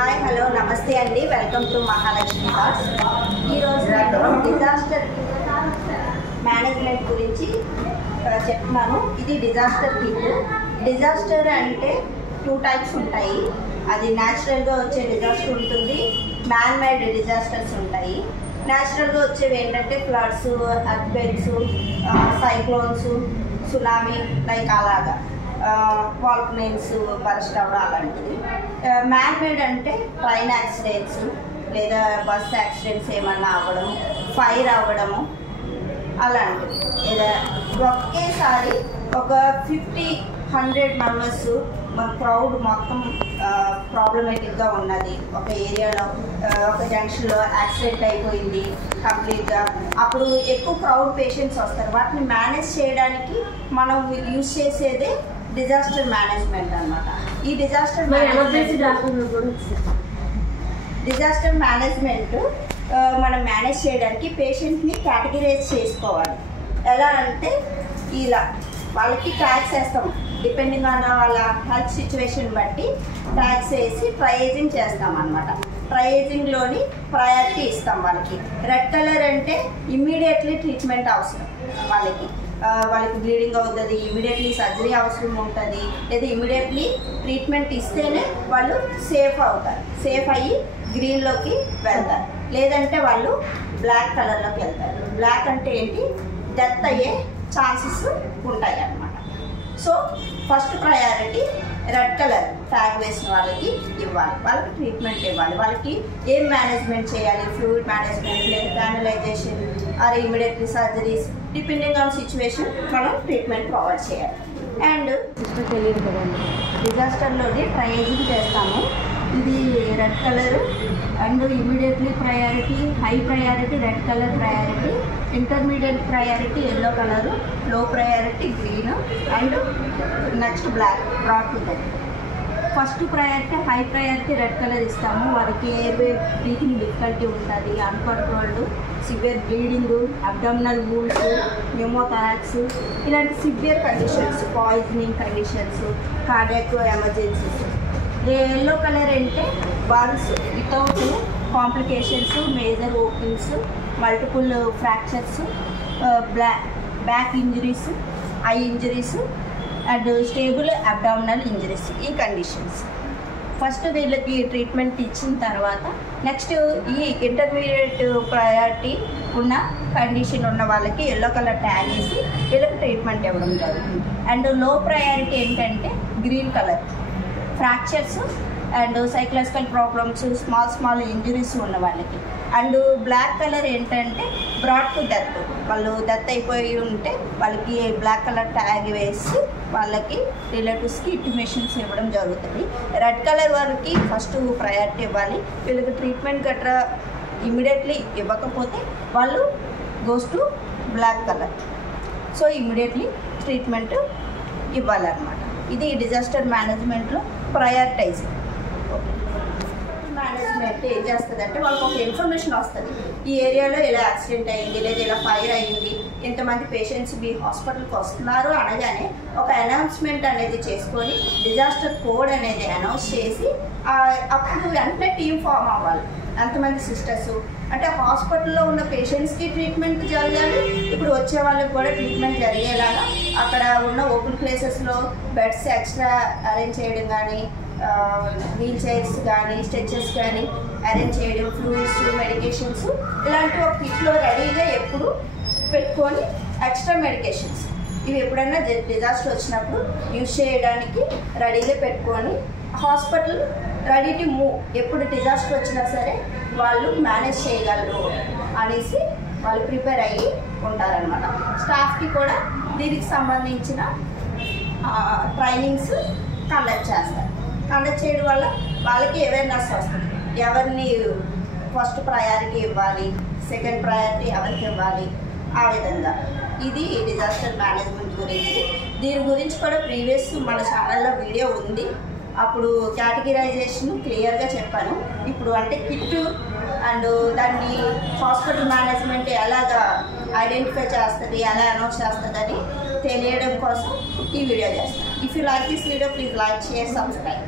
Hi hello నమస్తే అండి, welcome to Mahalakshmi thoughts. ఈరోజు నేను డిజాస్టర్ మేనేజ్మెంట్ గురించి చెప్తున్నాను. ఇది డిజాస్టర్ కిట్. డిజాస్టర్ అంటే 2 టైప్స్ ఉంటాయి. అది న్యాచురల్గా వచ్చే డిజాస్టర్ ఉంటుంది, మ్యాన్ మేడ్ డిజాస్టర్స్ ఉంటాయి. న్యాచురల్గా వచ్చేవి ఏంటంటే floods, earthquakes, cyclones, tsunami, like అలాగా వాల్కనైన్స్ బర్స్ట్ అవ్వడం అలాంటిది. మ్యాన్ మేడ్ అంటే ట్రైన్ యాక్సిడెంట్స్ లేదా బస్ యాక్సిడెంట్స్ ఏమన్నా అవ్వడము, ఫైర్ అవ్వడము అలాంటివి. ఒకేసారి ఒక 50-100 మెంబర్స్ క్రౌడ్ మొత్తం ప్రాబ్లమేటిక్గా ఉన్నది, ఒక ఏరియాలో ఒక జంక్షన్లో యాక్సిడెంట్ అయిపోయింది కంప్లీట్గా. అప్పుడు ఎక్కువ క్రౌడ్ పేషెంట్స్ వస్తారు. వాటిని మేనేజ్ చేయడానికి మనం యూజ్ చేసేదే డిజాస్టర్ మేనేజ్మెంట్ అన్నమాట. ఈ డిజాస్టర్ మేనేజ్మెంట్ మనం మేనేజ్ చేయడానికి పేషెంట్ని కేటగిరైజ్ చేసుకోవాలి. ఎలా అంటే ఇలా వాళ్ళకి ట్యాగ్స్ వేస్తాం, డిపెండింగ్ ఆన్ వాళ్ళ హెల్త్ సిచ్యువేషన్ బట్టి ట్యాగ్స్ వేసి ట్రయేజింగ్ చేస్తాం అన్నమాట. ట్రయేజింగ్లోని ప్రయారిటీ ఇస్తాం వాళ్ళకి. రెడ్ కలర్ అంటే ఇమ్మీడియట్లీ ట్రీట్మెంట్ అవసరం వాళ్ళకి బ్లీడింగ్ అవుతుంది, ఇమీడియట్లీ సర్జరీ అవసరం ఉంటుంది, లేదా ఇమీడియట్లీ ట్రీట్మెంట్ ఇస్తేనే వాళ్ళు సేఫ్ అవుతారు. సేఫ్ అయ్యి గ్రీన్లోకి వెళ్తారు, లేదంటే వాళ్ళు బ్లాక్ కలర్లోకి వెళ్తారు. బ్లాక్ అంటే ఏంటి, డెత్ అయ్యే ఛాన్సెస్ ఉంటాయి అన్నమాట. So first priority red colour tag వేసిన వాళ్ళకి ఇవ్వాలి, వాళ్ళకి ట్రీట్మెంట్ ఇవ్వాలి. వాళ్ళకి ఏం మేనేజ్మెంట్ చేయాలి, ఫ్లూయిడ్ మేనేజ్మెంట్ లేదా cannulation or immediately surgeries, depending on situation మనం ట్రీట్మెంట్ ప్రొవైడ్ చేయాలి. అండ్ తెలియదు కదండి, డిజాస్టర్లోని ట్రయేజింగ్ చేస్తాము. ఇది red colour and immediately priority, high priority red colour priority, intermediate priority yellow colour, low priority green, and next black బ్రాడ్ ఉంటుంది. First priority high priority red colour ఇస్తాము. వారికి ఎయిర్ బ్రీతింగ్ డిఫికల్టీ ఉంటుంది, అన్కంట్రోల్డ్, సివియర్ బ్లీడింగ్, అబ్డామినల్ వూల్స్, pneumothorax, ఇలాంటి severe conditions, poisoning conditions, cardiac emergencies. Yellow colour అంటే burns without complications, major openings, multiple fractures, back injuries, I injuries and stable abdominal injuries, ఈ conditions. First వీళ్ళకి treatment ఇచ్చిన తర్వాత next ఈ intermediate priority ఉన్న condition ఉన్న వాళ్ళకి ఎల్లో కలర్ ట్యాగ్ వేసి వీళ్ళకి ట్రీట్మెంట్ ఇవ్వడం జరుగుతుంది. అండ్ లో ప్రయారిటీ ఏంటంటే green colour, fractures and psychological problems, small injuries ఉన్న వాళ్ళకి. అండ్ బ్లాక్ కలర్ ఏంటంటే బ్రాడ్ టు డెత్, వాళ్ళు డెత్ అయిపోయి ఉంటే వాళ్ళకి బ్లాక్ కలర్ ట్యాగ్ వేసి వాళ్ళకి రిలేటివ్స్కి ఇంటిమేషన్స్ ఇవ్వడం జరుగుతుంది. రెడ్ కలర్ వారికి ఫస్ట్ ప్రయారిటీ ఇవ్వాలి. వీళ్ళకి ట్రీట్మెంట్ గట్రా ఇమీడియట్లీ ఇవ్వకపోతే వాళ్ళు goes to black colour. So immediately treatment ఇవ్వాలన్నమాట. ఇది డిజాస్టర్ మేనేజ్మెంట్లో ప్రయారిటైజింగ్. మేనేజ్మెంట్ ఏం చేస్తుంది అంటే వాళ్ళకి ఒక ఇన్ఫర్మేషన్ వస్తుంది, ఈ ఏరియాలో ఇలా యాక్సిడెంట్ అయ్యింది లేదా ఇలా ఫైర్ అయ్యింది, ఇంతమంది పేషెంట్స్ మీ హాస్పిటల్కి వస్తున్నారు అనగానే ఒక అనౌన్స్మెంట్ అనేది చేసుకొని డిజాస్టర్ కోడ్ అనేది అనౌన్స్ చేసి అప్పుడు వెంటనే టీం ఫామ్ అవ్వాలి. అంతమంది సిస్టర్స్ అంటే హాస్పిటల్లో ఉన్న పేషెంట్స్కి ట్రీట్మెంట్ జరగాలి, ఇప్పుడు వచ్చే వాళ్ళకి కూడా ట్రీట్మెంట్ జరిగేలాగా అక్కడ ఉన్న ఓపెన్ ప్లేసెస్లో బెడ్స్ ఎక్స్ట్రా అరేంజ్ చేయడం కానీ, వీల్ చైర్స్ కానీ, స్ట్రెచర్స్ కానీ అరేంజ్ చేయడం, ఫ్లూయిడ్స్, మెడికేషన్స్ ఇలాంటి ఒక కిట్లో రెడీగా ఎప్పుడు పెట్టుకొని, ఎక్స్ట్రా మెడికేషన్స్ ఇవి ఎప్పుడైనా డిజాస్టర్ వచ్చినప్పుడు యూజ్ చేయడానికి రెడీగా పెట్టుకొని, హాస్పిటల్ రెడీ టు మూవ్, ఎప్పుడు డిజాస్టర్ వచ్చినా సరే వాళ్ళు మేనేజ్ చేయగలరు అనేసి వాళ్ళు ప్రిపేర్ అయ్యి ఉంటారనమాట. స్టాఫ్కి కూడా దీనికి సంబంధించిన ట్రైనింగ్స్ కండక్ట్ చేస్తారు. కండక్ట్ చేయడం వల్ల వాళ్ళకి అవేర్నెస్ వస్తుంది, ఎవరిని ఫస్ట్ ప్రయారిటీ ఇవ్వాలి, సెకండ్ ప్రయారిటీ ఎవరికి ఇవ్వాలి, ఆ విధంగా. ఇది డిజాస్టర్ మేనేజ్మెంట్ గురించి. దీని గురించి కూడా ప్రీవియస్ మన ఛానల్లో వీడియో ఉంది, అప్పుడు కేటగిరైజేషన్ క్లియర్గా చెప్పాను. ఇప్పుడు అంటే కిట్ అండ్ దాన్ని హాస్పిటల్ మేనేజ్మెంట్ ఎలాగా ఐడెంటిఫై చేస్తుంది, ఎలా అనౌన్స్ చేస్తుంది అని తెలియడం కోసం ఈ వీడియో చేస్తాను. If you like this video, please like, share, subscribe.